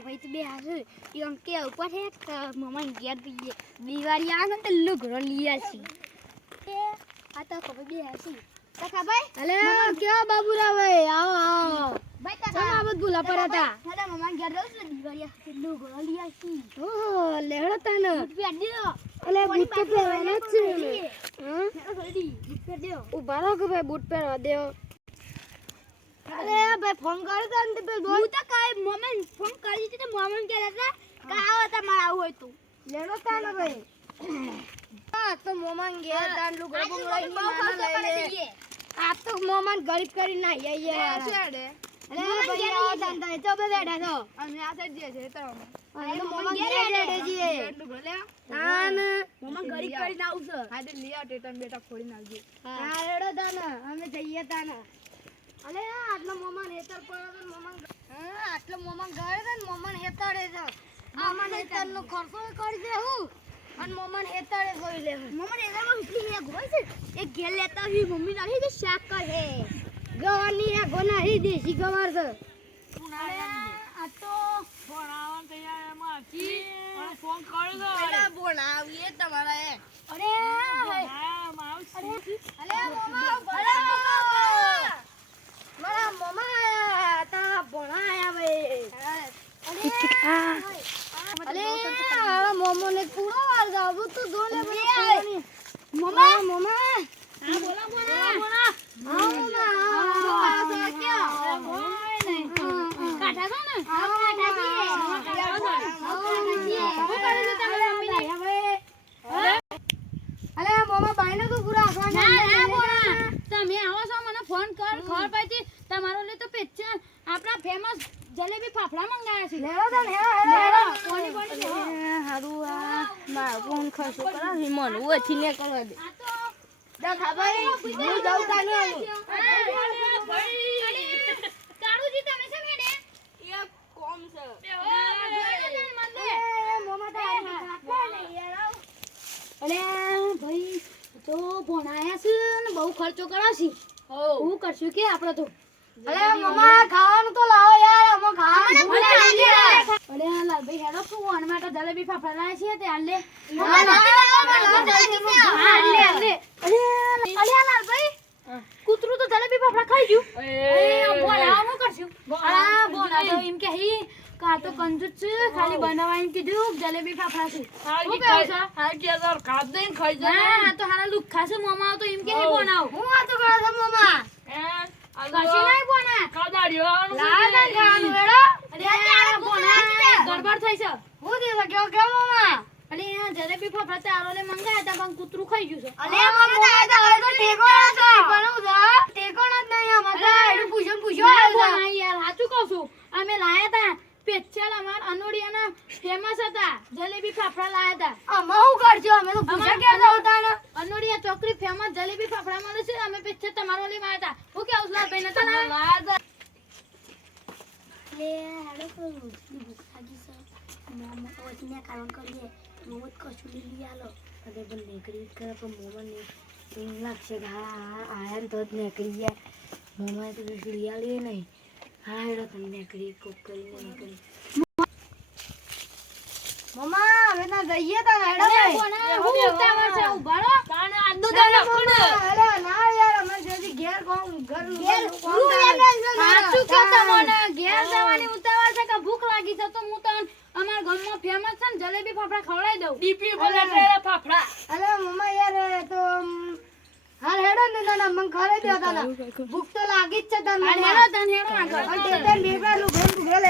ભાઈ તો બે હાસુ ઈમ કે ઉપર હે મમ્મા ઘેર દિવાળી આવે ને તો લુગડો લઈ આલસી એ આ તો ભાઈ બે હાસી કાકા ભાઈ અલે ક્યાં બાબુરા ભાઈ આવો આવો ભાઈ કાકા ચમ આબત ભૂલા પડતા હેડા મમ્મા ઘેર દઉં છું દિવાળી આવે લુગડો લઈ આલસી ઓહો લેહડો તને રૂપિયા દેઓ અલે બૂટ તો પહેરવાના જ છે હા જલ્દી રૂપિયા દેઓ ઉભા રહો કે ભાઈ બૂટ પહેરવા દેવો અલે ભાઈ ફોન કર્યો તો ને તે હું તો કાઈ મમ્મા ફોન કરી હતી તો મમ્મા કે હતા કે આવો તમારે આવું હોય તો લેડો તાને ભાઈ હા તો મોમાન ઘેર તાન લુગડો બંગડો લઈ લે આ તો મોમાન ગરીબ કરી ના યાર છેડે અલે ભાઈ આવો તાન તો તો બેઠા છો અમે આ સાઈડ જે છે તો અરે મોમાન ઘેર બેઠે છીએ લુગડો લે તાન મમ્મા ગરીબ કરીને આવશે હા તે લઈ આવ ટેટન બેટા ફોડી નાખજે હા રેડો તાન અમે જઈએ તાન અલે આટલો મોમાન હેતર પડ્યો તો મોમાન હા આટલો મોમાન ગયો તો ને મોમાન હેતરે છે મોમાન હેતર નો ખર્ચો કરી દે હું અને મોમાન હેતરે જોઈ લે મમ્મા એનામાં એટલી હે ગોય છે એક ઘેર લેતા હી મમ્મી નાખી કે શાક કર હે ગવાની આ ગોના હી દેશી ગવાર છે આ તો ભણાવવાનું તૈયાર એમાં હતી અને ફોન કર્યો તો પેલા ભણાવીએ તમારા એ અરે હા માઉસ અલે મોમા મારા મોમા આયા તા ભણા આયા ભાઈ અલે આ મોમો ને પૂરો વાર જાવ તો જો લે મમ્મા મોમા હા બોલા બોલા હા મોમા કાઢા છો ને અલે મોમા બાઈનો તો પૂરા આસવાના ના બોલા તમે આવો છો મને ફોન કર ખબર પડી તમારો લે તો પિક્ચર આપણા ફેમસ જલેબી ફાફડા મંગાયા છે લેડો તો હેડો કોની કોની હારું આ મારો ફોન ખર્ચો કરાવી મન ઓછી ને કરવા દે આ તો દેખા ભાઈ હું જાઉં તાને કાળુજી તમે છે મેડે એ કોમ છે અલે ભાઈ તો ભણાયા છે ને બહુ ખર્ચો કરાશી હું કરશું કે આપણે તો અલે મમ્મા ખાવાનું તો લાવો યાર અમે ખાવાનું ભૂખ લાગી અલે લાલભાઈ હેડો શું વન માટે જલેબી ફાફડા લાયા છે તે આલે અલે લાલભાઈ કૂતરું તો જલેબી ફાફડા ખાઈ ગયું બોલાવાનું કરશું અલા બોલા તો એમ કે હી કા તો કંજૂસ છે ખાલી બનાવવાનું કીધું જલેબી ફાફડા છે હું કહું છો હા કે યાર ખાધ દઈને ખાઈ જા ના તો હારા લુખા છે મોમા તો એમ કે હી બનાવ હું વાતો કરો છો મમ્મા કશી નહીં બોના કાદાડીઓ લાડા ખાવાનું વેડો અરે બોના ગડબડ થઈ છે હું દે લગ્યો કે મમ્મા અલે આ જલેબી ફાફડા ચારો ને મંગાયા તા પણ કૂતરું ખાઈ ગયું છે અલે મમ્મા તો હવે તો ટેકોણો છે બનાવ જા ટેકોણો જ નહીં અમાર એડું પૂછો ના યાર સાચું કહું છું અમે લાયા તા પેચલ અમાર અનોડિયાના ફેમસ હતા જલેબી ફાફડા લાયા તા અમે હું કરજો અમે તો પૂછા કે જાવતા ને અનોડિયા ચોકડી ફેમસ જલેબી ફાફડા મળે છે અમે પેચલ તમારો લઈ આવ્યા તા હું કે ઉસલા ભાઈ નતા લાયા તા લે હેડો તો ભૂખ લાગી છે મોમો ઓછને કારણ કરીએ મોમો કશું લઈ આલો અરે પણ નીકળી કે પણ મોમા ને લાગશે કે હા આયા તો જ નીકળી ગયા મોમા તો લઈ આલી નહીં હા હેડો તમે નીકળી કોક કરીને નીકળી મમ્મા હવે ના જઈએ તા હેડો હું ઉતાવળ છે ઉભારો તાને આજનો ના દાડો અરે ના યાર અમે જલ્દી ઘેર કોમ ઘર સાચું કે તમને ઘેર જવાની ઉતાવળ છે કે ભૂખ લાગી છે તો હું તને અમાર ગામમાં ફેમસ છે ને જલેબી ફાફડા ખવડાવી દઉં ડીપી બોલે તેરા ફાફડા અરે મમ્મા યાર તો હા હેડો ને ના મન ખરે દે તા ભૂખ તો લાગી જ છે તને હેડો તને હેડો આગળ અને તે બેબા લુગડો